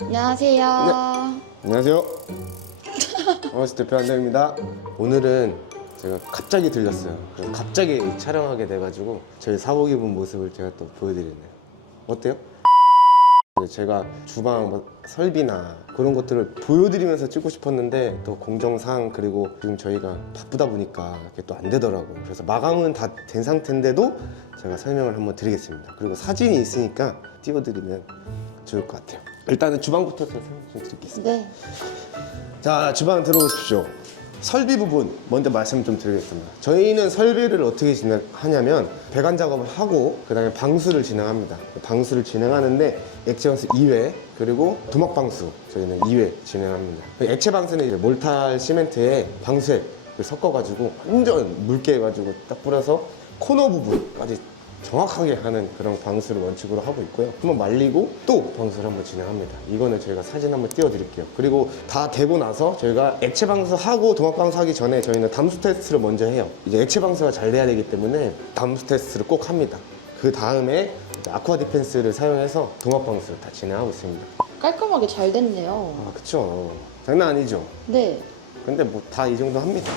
안녕하세요. 안녕하세요. 어스 대표 한정입니다. 오늘은 제가 갑자기 들렸어요. 그래서 갑자기 촬영하게 돼가지고 저희 사복 입은 모습을 제가 또 보여드리네요. 어때요? 제가 주방 뭐 설비나 그런 것들을 보여드리면서 찍고 싶었는데 또 공정상 그리고 지금 저희가 바쁘다 보니까 그게 또 안 되더라고요. 그래서 마감은 다 된 상태인데도 제가 설명을 한번 드리겠습니다. 그리고 사진이 있으니까 띄워드리면 좋을 것 같아요. 일단은 주방부터 설명 좀 드리겠습니다. 네. 자, 주방 들어오십시오. 설비 부분 먼저 말씀 좀 드리겠습니다. 저희는 설비를 어떻게 진행하냐면 배관 작업을 하고 그 다음에 방수를 진행합니다. 방수를 진행하는데 액체 방수 2회 그리고 도막 방수 저희는 2회 진행합니다. 액체 방수는 이제 몰탈 시멘트에 방수액을 섞어가지고 완전 묽게 해가지고 딱 뿌려서 코너 부분까지 정확하게 하는 그런 방수를 원칙으로 하고 있고요. 한번 말리고 또 방수를 한번 진행합니다. 이거는 저희가 사진 한번 띄워드릴게요. 그리고 다 되고 나서 저희가 액체 방수하고 도막 방수하기 전에 저희는 담수 테스트를 먼저 해요. 이제 액체 방수가 잘 돼야 되기 때문에 담수 테스트를 꼭 합니다. 그 다음에 아쿠아 디펜스를 사용해서 도막 방수를 다 진행하고 있습니다. 깔끔하게 잘 됐네요. 아, 그쵸. 장난 아니죠? 네. 근데 뭐 다 이 정도 합니다.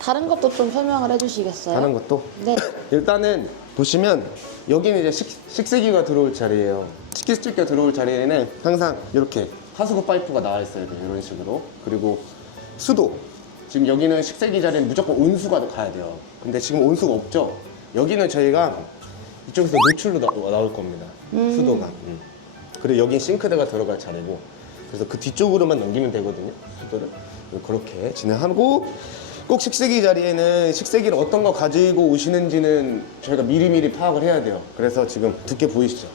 다른 것도 좀 설명을 해주시겠어요? 다른 것도? 네. 일단은 보시면 여기는 이제 식세기가 들어올 자리예요. 식기세기가 들어올 자리에는 항상 이렇게 하수구 파이프가 나와 있어야 돼요. 이런 식으로. 그리고 수도. 지금 여기는 식세기 자리는 무조건 온수가 가야 돼요. 근데 지금 온수가 없죠? 여기는 저희가 이쪽에서 노출로 나올 겁니다. 수도가. 그리고 여긴 싱크대가 들어갈 자리고 그래서 그 뒤쪽으로만 넘기면 되거든요. 수도를. 그렇게 진행하고 꼭 식세기 자리에는 식세기를 어떤 거 가지고 오시는지는 저희가 미리미리 파악을 해야 돼요. 그래서 지금 두께 보이시죠?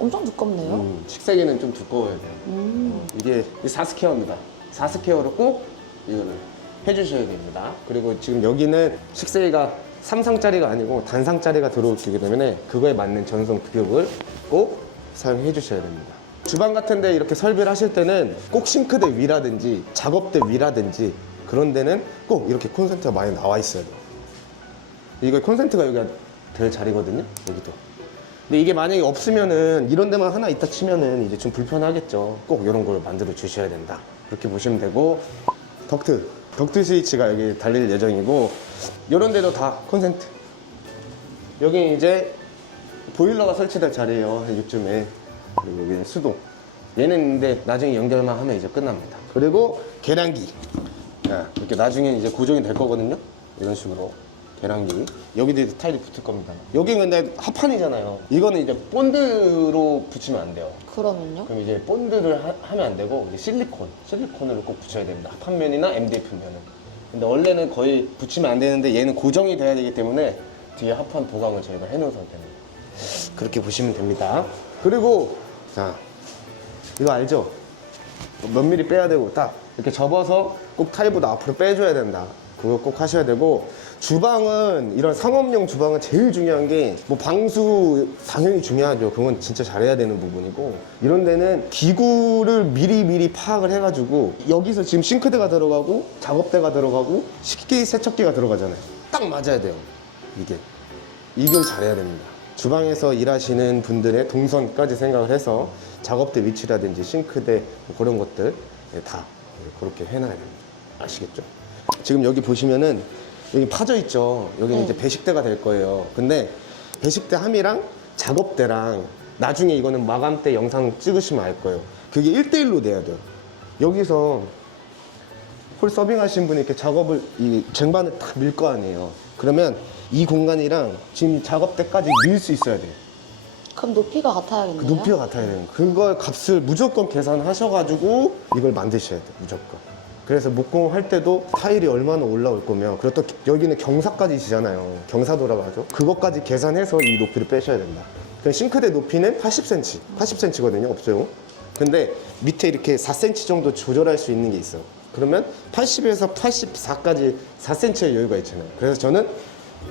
엄청 두껍네요. 식세기는 좀 두꺼워야 돼요. 이게 4스퀘어입니다. 4스퀘어로 꼭 이거를 해주셔야 됩니다. 그리고 지금 여기는 식세기가 3상짜리가 아니고 단상짜리가 들어오기 때문에 그거에 맞는 전송 규격을 꼭 사용해 주셔야 됩니다. 주방 같은 데 이렇게 설비를 하실 때는 꼭 싱크대 위라든지 작업대 위라든지 그런 데는 꼭 이렇게 콘센트가 많이 나와 있어야 돼요. 이거 콘센트가 여기가 될 자리거든요. 여기도. 근데 이게 만약에 없으면은 이런 데만 하나 있다 치면은 이제 좀 불편하겠죠. 꼭 이런 걸 만들어 주셔야 된다. 그렇게 보시면 되고 덕트 스위치가 여기 달릴 예정이고 이런 데도 다 콘센트. 여기 이제 보일러가 설치될 자리예요. 한 이쯤에. 그리고 여기는 수도. 얘는 근데 나중에 연결만 하면 이제 끝납니다. 그리고 계량기. 이렇게 나중에 이제 고정이 될 거거든요. 이런 식으로 계량기. 여기도 이제 타일이 붙을 겁니다. 여기 근데 합판이잖아요. 이거는 이제 본드로 붙이면 안 돼요. 그러면요? 그럼 이제 본드를 하면 안 되고 이제 실리콘으로 꼭 붙여야 됩니다. 합판면이나 MDF 면은. 근데 원래는 거의 붙이면 안 되는데 얘는 고정이 돼야 되기 때문에 뒤에 합판 보강을 저희가 해놓은 상태입니다. 그렇게 보시면 됩니다. 그리고 자 이거 알죠? 몇 미리 빼야 되고 딱 이렇게 접어서 꼭 타일보다 앞으로 빼줘야 된다. 그거 꼭 하셔야 되고 주방은 이런 상업용 주방은 제일 중요한 게 뭐 방수 당연히 중요하죠. 그건 진짜 잘해야 되는 부분이고 이런 데는 기구를 미리 파악을 해가지고 여기서 지금 싱크대가 들어가고 작업대가 들어가고 식기 세척기가 들어가잖아요. 딱 맞아야 돼요. 이걸 잘해야 됩니다. 주방에서 일하시는 분들의 동선까지 생각을 해서 작업대 위치라든지 싱크대 뭐 그런 것들 다 그렇게 해놔야 됩니다. 아시겠죠? 지금 여기 보시면은 여기 파져 있죠. 여기는 이제 배식대가 될 거예요. 근데 배식대 함이랑 작업대랑 나중에 이거는 마감 때 영상 찍으시면 알 거예요. 그게 1대1로 돼야 돼요. 여기서 홀 서빙 하신 분이 이렇게 작업을 이 쟁반을 딱 밀 거 아니에요. 그러면 이 공간이랑 지금 작업대까지 밀 수 있어야 돼요. 그럼 높이가 같아야겠네요? 그 높이가 같아야 돼요. 그걸 값을 무조건 계산하셔가지고 이걸 만드셔야 돼요. 무조건. 그래서 목공 할 때도 타일이 얼마나 올라올 거면 그리고 또 여기는 경사까지시잖아요. 경사도라고 하죠. 그것까지 계산해서 이 높이를 빼셔야 된다. 그럼 싱크대 높이는 80cm, 80cm거든요. 없어요. 근데 밑에 이렇게 4cm 정도 조절할 수 있는 게 있어요. 그러면 80에서 84까지 4cm의 여유가 있잖아요. 그래서 저는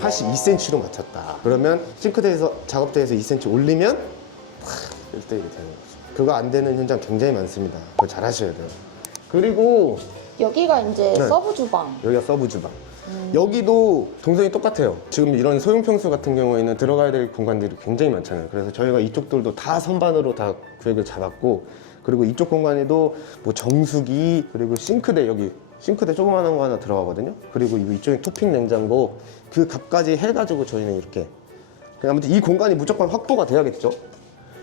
82cm로 맞췄다. 그러면 싱크대에서 작업대에서 2cm 올리면 1대1이 되는 거죠. 그거 안 되는 현장 굉장히 많습니다. 그거 잘 하셔야 돼요. 그리고 여기가 이제 네. 서브 주방. 여기가 서브 주방. 여기도 동선이 똑같아요. 지금 이런 소형평수 같은 경우에는 들어가야 될 공간들이 굉장히 많잖아요. 그래서 저희가 이쪽들도 다 선반으로 다 구획을 잡았고 그리고 이쪽 공간에도 뭐 정수기, 그리고 싱크대, 여기 싱크대 조그만한 거 하나 들어가거든요. 그리고 이쪽에 토핑 냉장고, 그 값까지 해가지고 저희는 이렇게, 아무튼 이 공간이 무조건 확보가 돼야겠죠.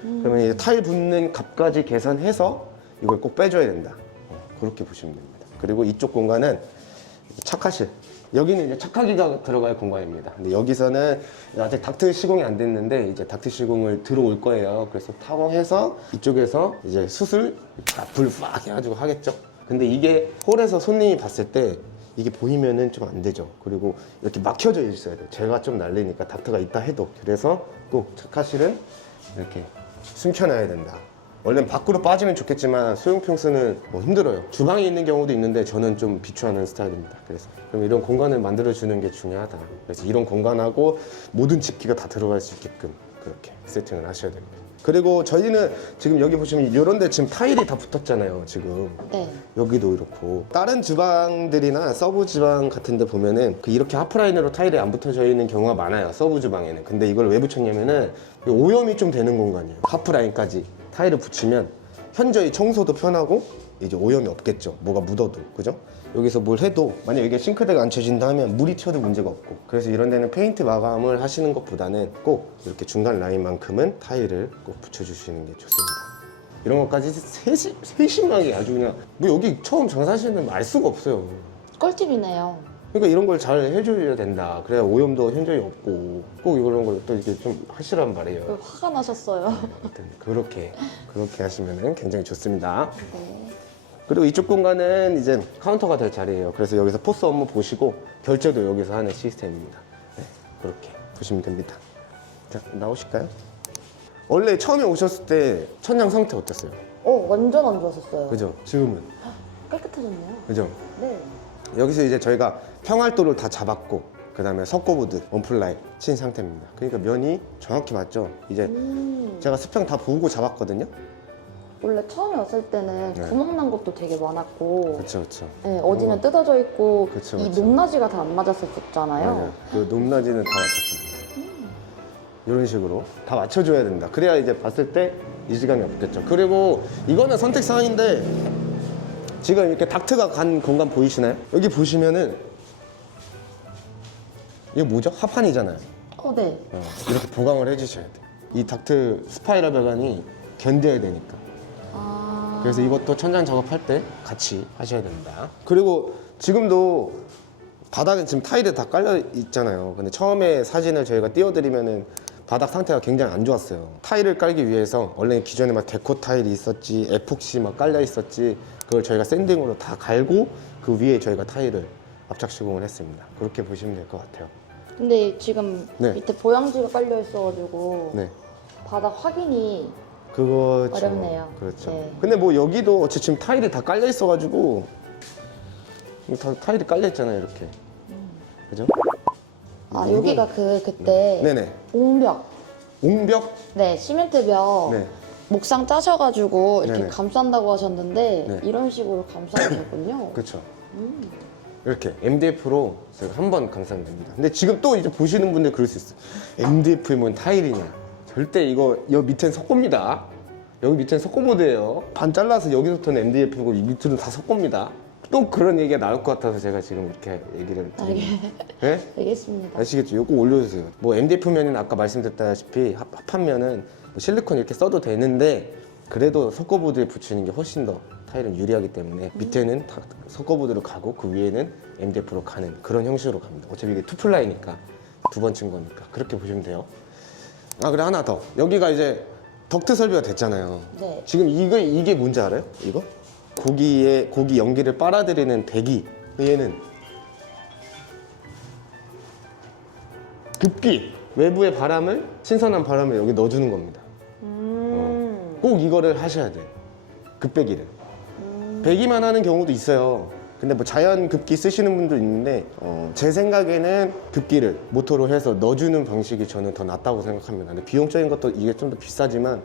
그러면 이제 타일 붙는 값까지 계산해서 이걸 꼭 빼줘야 된다. 그렇게 보시면 됩니다. 그리고 이쪽 공간은 착화실. 여기는 이제 착화기가 들어갈 공간입니다. 근데 여기서는 아직 닥트 시공이 안 됐는데 이제 닥트 시공을 들어올 거예요. 그래서 타공해서 이쪽에서 이제 수술 불 빡 해가지고 하겠죠. 근데 이게 홀에서 손님이 봤을 때 이게 보이면은 좀 안 되죠. 그리고 이렇게 막혀져 있어야 돼요. 제가 좀 날리니까 닥트가 있다 해도. 그래서 꼭 착화실은 이렇게 숨겨놔야 된다. 원래는 밖으로 빠지면 좋겠지만 소형평수는 뭐 힘들어요. 주방에 있는 경우도 있는데 저는 좀 비추하는 스타일입니다. 그래서 그럼 이런 공간을 만들어주는 게 중요하다. 그래서 이런 공간하고 모든 집기가 다 들어갈 수 있게끔 그렇게 세팅을 하셔야 됩니다. 그리고 저희는 지금 여기 보시면 이런 데 지금 타일이 다 붙었잖아요. 지금 네. 여기도 이렇고 다른 주방들이나 서브 주방 같은 데 보면은 이렇게 하프라인으로 타일이 안 붙어져 있는 경우가 많아요. 서브 주방에는. 근데 이걸 왜 붙였냐면은 오염이 좀 되는 공간이에요. 하프라인까지 타일을 붙이면 현저히 청소도 편하고 이제 오염이 없겠죠. 뭐가 묻어도. 그죠? 여기서 뭘 해도 만약 이게 싱크대가 안 쳐진다 하면 물이 튀어도 문제가 없고, 그래서 이런 데는 페인트 마감을 하시는 것보다는 꼭 이렇게 중간 라인만큼은 타일을 꼭 붙여주시는 게 좋습니다. 이런 것까지 세심하게 아주 그냥 뭐 여기 처음 장사하시는 알 수가 없어요. 꿀팁이네요. 그러니까 이런 걸 잘 해줘야 된다. 그래야 오염도 현저히 없고, 꼭 이런 걸 또 이렇게 좀 하시란 말이에요. 화가 나셨어요. 아무튼 그렇게 하시면 굉장히 좋습니다. 네. 그리고 이쪽 공간은 이제 카운터가 될 자리예요. 그래서 여기서 포스 업무 보시고 결제도 여기서 하는 시스템입니다. 네, 그렇게 보시면 됩니다. 자, 나오실까요? 원래 처음에 오셨을 때 천장 상태 어땠어요? 완전 안 좋았었어요. 그죠? 지금은? 깨끗해졌네요. 그죠? 네. 여기서 이제 저희가 평활도를 다 잡았고, 그 다음에 석고보드, 원플라이 친 상태입니다. 그러니까 면이 정확히 맞죠? 이제 제가 수평 다 보고 잡았거든요. 원래 처음에 왔을 때는 네. 구멍 난 것도 되게 많았고, 그쵸, 그쵸. 네, 어디는 뜯어져 있고, 그쵸, 이 그쵸. 높낮이가 다 안 맞았었잖아요. 맞아요. 그 높낮이는 다 맞췄습니다. 이런 식으로 다 맞춰줘야 된다. 그래야 이제 봤을 때 이질감이 없겠죠. 그리고 이거는 선택 사항인데, 지금 이렇게 닥트가 간 공간 보이시나요? 여기 보시면은 이게 뭐죠? 합판이잖아요. 네. 이렇게 보강을 해주셔야 돼요. 이 닥트 스파이럴 배관이 견뎌야 되니까. 그래서 이것도 천장 작업할 때 같이 하셔야 됩니다. 그리고 지금도 바닥은 지금 타일이 다 깔려 있잖아요. 근데 처음에 사진을 저희가 띄워드리면은 바닥 상태가 굉장히 안 좋았어요. 타일을 깔기 위해서 원래 기존에 막 데코 타일이 있었지, 에폭시 막 깔려 있었지, 그걸 저희가 샌딩으로 다 갈고 그 위에 저희가 타일을 압착 시공을 했습니다. 그렇게 보시면 될 것 같아요. 근데 지금 네. 밑에 보양지가 깔려 있어가지고 네. 바닥 확인이 그거죠. 어렵네요. 그렇죠. 네. 근데 뭐 여기도 어차피 지금 타일이 다 깔려 있어가지고 다 타일이 깔려 있잖아요, 이렇게. 그죠? 여기가 그때 네네. 옹벽. 옹벽? 네, 시멘트벽. 네. 목상 짜셔가지고 이렇게 네네. 감싼다고 하셨는데 네. 이런 식으로 감싸면 되군요. 그렇죠. 이렇게 MDF로 한 번 감싸면 됩니다. 근데 지금 또 이제 보시는 분들 그럴 수 있어요. MDF면 타일이냐? 절대 이거 밑엔 석고입니다. 여기 밑엔 석고보드예요. 반 잘라서 여기서부터는 MDF고 이 밑으로는 다 석고입니다. 또 그런 얘기가 나올 것 같아서 제가 지금 이렇게 얘기를 드립니다. 네? 알겠습니다. 아시겠죠? 이거 꼭 올려주세요. 뭐 MDF 면은 아까 말씀드렸다시피 합판면은 뭐 실리콘 이렇게 써도 되는데 그래도 석고보드에 붙이는 게 훨씬 더 타일은 유리하기 때문에 밑에는 다 석고보드로 가고 그 위에는 MDF로 가는 그런 형식으로 갑니다. 어차피 이게 투플라이니까 두 번 친 거니까 그렇게 보시면 돼요. 그래 하나 더. 여기가 이제 덕트 설비가 됐잖아요. 네. 지금 이게 뭔지 알아요? 이거? 고기 연기를 빨아들이는 배기. 얘는 급기. 외부의 바람을, 신선한 바람을 여기 넣어주는 겁니다. 꼭 이거를 하셔야 돼요. 급배기를. 배기만 하는 경우도 있어요. 근데 뭐 자연 급기 쓰시는 분도 있는데 제 생각에는 급기를 모터로 해서 넣어주는 방식이 저는 더 낫다고 생각합니다. 근데 비용적인 것도 이게 좀 더 비싸지만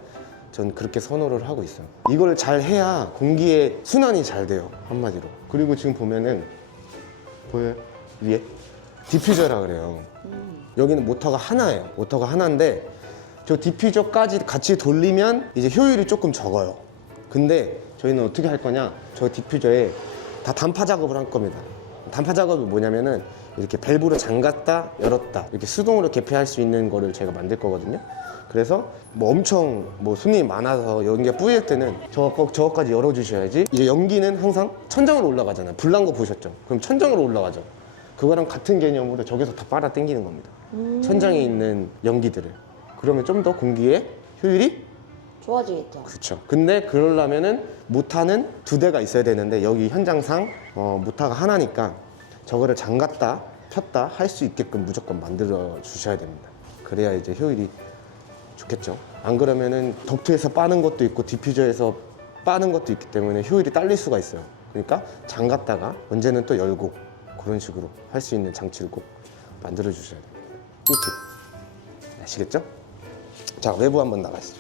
전 그렇게 선호를 하고 있어요. 이걸 잘 해야 공기의 순환이 잘 돼요. 한마디로. 그리고 지금 보면은 보여요? 위에? 디퓨저라 그래요. 여기는 모터가 하나예요. 모터가 하나인데 저 디퓨저까지 같이 돌리면 이제 효율이 조금 적어요. 근데 저희는 어떻게 할 거냐, 저 디퓨저에 다 단파 작업을 할 겁니다. 단파 작업이 뭐냐면은 이렇게 밸브를 잠갔다 열었다 이렇게 수동으로 개폐할 수 있는 거를 제가 만들 거거든요. 그래서 뭐 엄청 뭐 손님이 많아서 연기가 뿌일 때는 저거까지 열어주셔야지. 이제 연기는 항상 천장으로 올라가잖아요. 불난 거 보셨죠? 그럼 천장으로 올라가죠. 그거랑 같은 개념으로 저기서 다 빨아 당기는 겁니다. 천장에 있는 연기들을. 그러면 좀 더 공기의 효율이 좋아지겠죠. 그렇죠. 근데 그러려면은 모타는 2대가 있어야 되는데 여기 현장상 모타가 하나니까 저거를 잠갔다 폈다 할 수 있게끔 무조건 만들어 주셔야 됩니다. 그래야 이제 효율이 좋겠죠. 안 그러면은 덕트에서 빠는 것도 있고 디퓨저에서 빠는 것도 있기 때문에 효율이 딸릴 수가 있어요. 그러니까 잠갔다가 언제는 또 열고 그런 식으로 할 수 있는 장치를 꼭 만들어 주셔야 돼요. 꿀팁. 아시겠죠? 자, 외부 한번 나가시죠.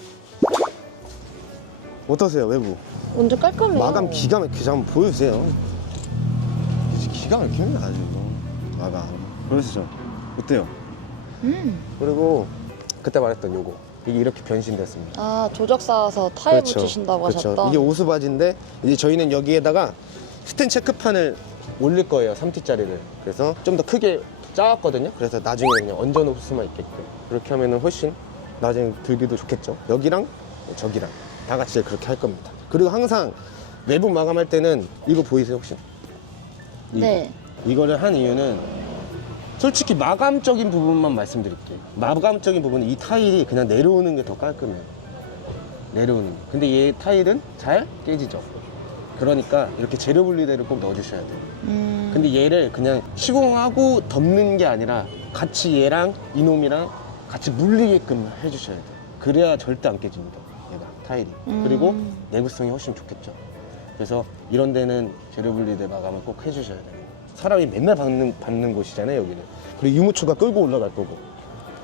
어떠세요, 외부? 완전 깔끔해요. 마감 기가 막히죠. 한번 보여주세요. 기가 막힙니다, 아주. 마감. 보여주시죠. 어때요? 그리고 그때 말했던 요거. 이게 이렇게 변신됐습니다. 아, 조적 쌓아서 타일 붙이신다고 그렇죠. 하셨던. 이게 오수바지인데 이제 저희는 여기에다가 스텐 체크판을 올릴 거예요. 3T짜리를. 그래서 좀 더 크게 짜왔거든요. 그래서 나중에 그냥 얹어놓을 수만 있게끔. 그렇게 하면은 훨씬 나중에 들기도 좋겠죠. 여기랑 저기랑 다 같이 그렇게 할 겁니다. 그리고 항상 외부 마감할 때는 이거 보이세요 혹시? 네. 이거를 한 이유는 솔직히 마감적인 부분만 말씀드릴게요. 마감적인 부분은 이 타일이 그냥 내려오는 게 더 깔끔해요. 내려오는 게. 근데 얘 타일은 잘 깨지죠. 그러니까 이렇게 재료 분리대를 꼭 넣어주셔야 돼요. 근데 얘를 그냥 시공하고 덮는 게 아니라 같이 얘랑 이놈이랑 같이 물리게끔 해주셔야 돼요. 그래야 절대 안 깨집니다. 얘가 타일이. 그리고 내구성이 훨씬 좋겠죠. 그래서 이런 데는 재료 분리대 마감을 꼭 해주셔야 돼요. 사람이 맨날 받는 곳이잖아요, 여기는. 그리고 유무추가 끌고 올라갈 거고.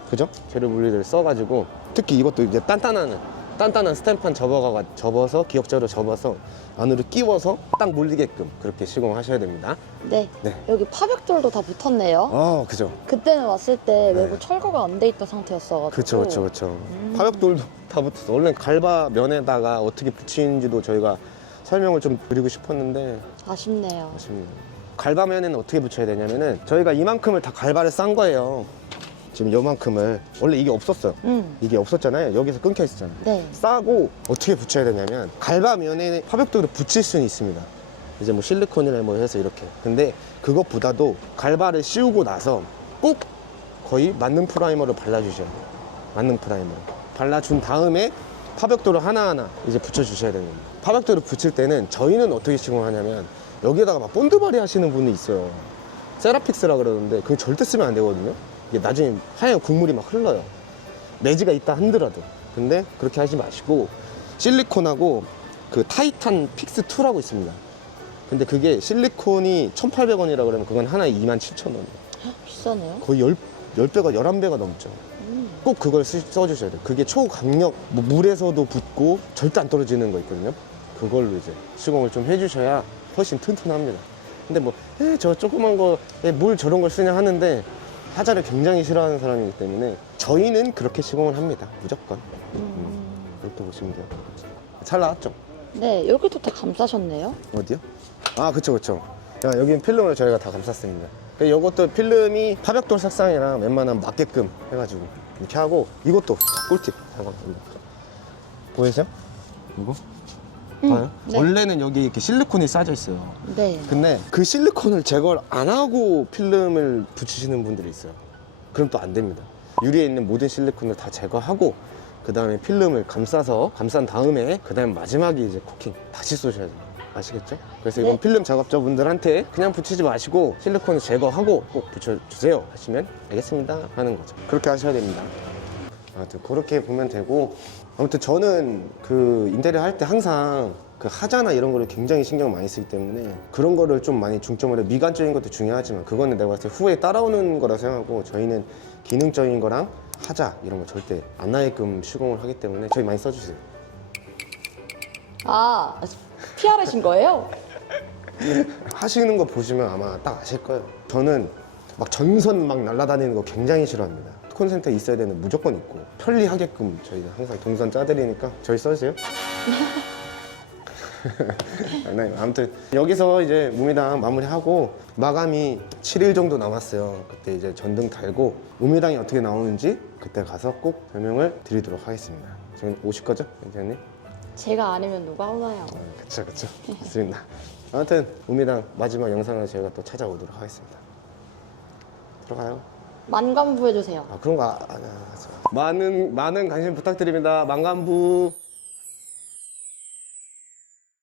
그죠? 재료 분리대를 써가지고 특히 이것도 이제 단단한 스탬판 접어서 기역자로 접어서 안으로 끼워서 딱 몰리게끔 그렇게 시공하셔야 됩니다. 네. 네. 여기 파벽돌도 다 붙었네요. 그죠. 그때는 왔을 때 외부 철거가 안 돼 있던 상태였어가지고. 그렇죠. 파벽돌도 다 붙었어. 원래 갈바 면에다가 어떻게 붙이는지도 저희가 설명을 좀 드리고 싶었는데 아쉽네요. 아쉽네요. 갈바면에는 어떻게 붙여야 되냐면은 저희가 이만큼을 다 갈바를 싼 거예요. 지금 요만큼을. 원래 이게 없었어요. 이게 없었잖아요. 여기서 끊겨 있었잖아요. 네. 싸고 어떻게 붙여야 되냐면 갈바면에 파벽돌을 붙일 수는 있습니다. 이제 뭐 실리콘이나 뭐 해서 이렇게. 근데 그것보다도 갈바를 씌우고 나서 꼭 거의 만능 프라이머를 발라주셔야 돼요. 만능 프라이머 발라준 다음에 파벽돌을 하나하나 이제 붙여주셔야 되는 거예요. 파벽돌을 붙일 때는 저희는 어떻게 시공하냐면 여기에다가 막 본드바리 하시는 분이 있어요. 세라픽스라 그러는데 그거 절대 쓰면 안 되거든요. 이게 나중에 하얀 국물이 막 흘러요. 매지가 있다 한들어도. 근데 그렇게 하지 마시고 실리콘하고 그 타이탄 픽스2라고 있습니다. 근데 그게 실리콘이 1,800원이라 그러면 그건 하나에 27,000원이에요. 비싸네요. 거의 10배가 11배가 넘죠. 꼭 그걸 써주셔야 돼요. 그게 초강력, 뭐 물에서도 붙고 절대 안 떨어지는 거 있거든요. 그걸로 이제 시공을 좀 해주셔야 훨씬 튼튼합니다. 근데 뭐, 저 조그만 거, 뭘 저런 걸 쓰냐 하는데 하자를 굉장히 싫어하는 사람이기 때문에 저희는 그렇게 시공을 합니다. 무조건. 그렇게 보시면 돼요. 잘 나왔죠? 네, 여기도 다 감싸셨네요. 어디요? 아, 그쵸. 여기는 필름을 저희가 다 감쌌습니다. 이것도 필름이 파벽돌 색상이랑 웬만하면 맞게끔 해가지고 이렇게 하고 이것도 꿀팁. 잠깐만. 보이세요? 이거? 봐요? 네. 원래는 여기 이렇게 실리콘이 싸져 있어요. 네. 근데 그 실리콘을 제거를 안 하고 필름을 붙이시는 분들이 있어요. 그럼 또 안 됩니다. 유리에 있는 모든 실리콘을 다 제거하고 그 다음에 필름을 감싼 다음에 그 다음에 마지막에 이제 코팅 다시 쏘셔야 돼요. 아시겠죠? 그래서 이건 네. 필름 작업자분들한테 그냥 붙이지 마시고 실리콘을 제거하고 꼭 붙여주세요 하시면 알겠습니다 하는 거죠. 그렇게 하셔야 됩니다. 아무튼 그렇게 보면 되고, 아무튼 저는 그 인테리어 할 때 항상 그 하자나 이런 거를 굉장히 신경 많이 쓰기 때문에 그런 거를 좀 많이 중점을 해. 미관적인 것도 중요하지만 그거는 내가 봤을 때 후에 따라오는 거라 생각하고, 저희는 기능적인 거랑 하자 이런 거 절대 안 나게끔 시공을 하기 때문에 저희 많이 써주세요. 아, PR이신 거예요? 하시는 거 보시면 아마 딱 아실 거예요. 저는 막 전선 막 날아다니는 거 굉장히 싫어합니다. 콘센트에 있어야 되는 무조건 있고 편리하게끔 저희는 항상 동선 짜드리니까 저희 써주세요. 네, 아무튼 여기서 이제 우미당 마무리하고 마감이 7일 정도 남았어요. 그때 이제 전등 달고 우미당이 어떻게 나오는지 그때 가서 꼭 설명을 드리도록 하겠습니다. 지금 오실 거죠, 원장님? 제가 아니면 누가 오나요? 그쵸, 그쵸. 맞습니다. 아무튼 우미당 마지막 영상을 저희가 또 찾아오도록 하겠습니다. 들어가요. 만감부 해주세요. 아, 그런 거 많은 관심 부탁드립니다. 만간부.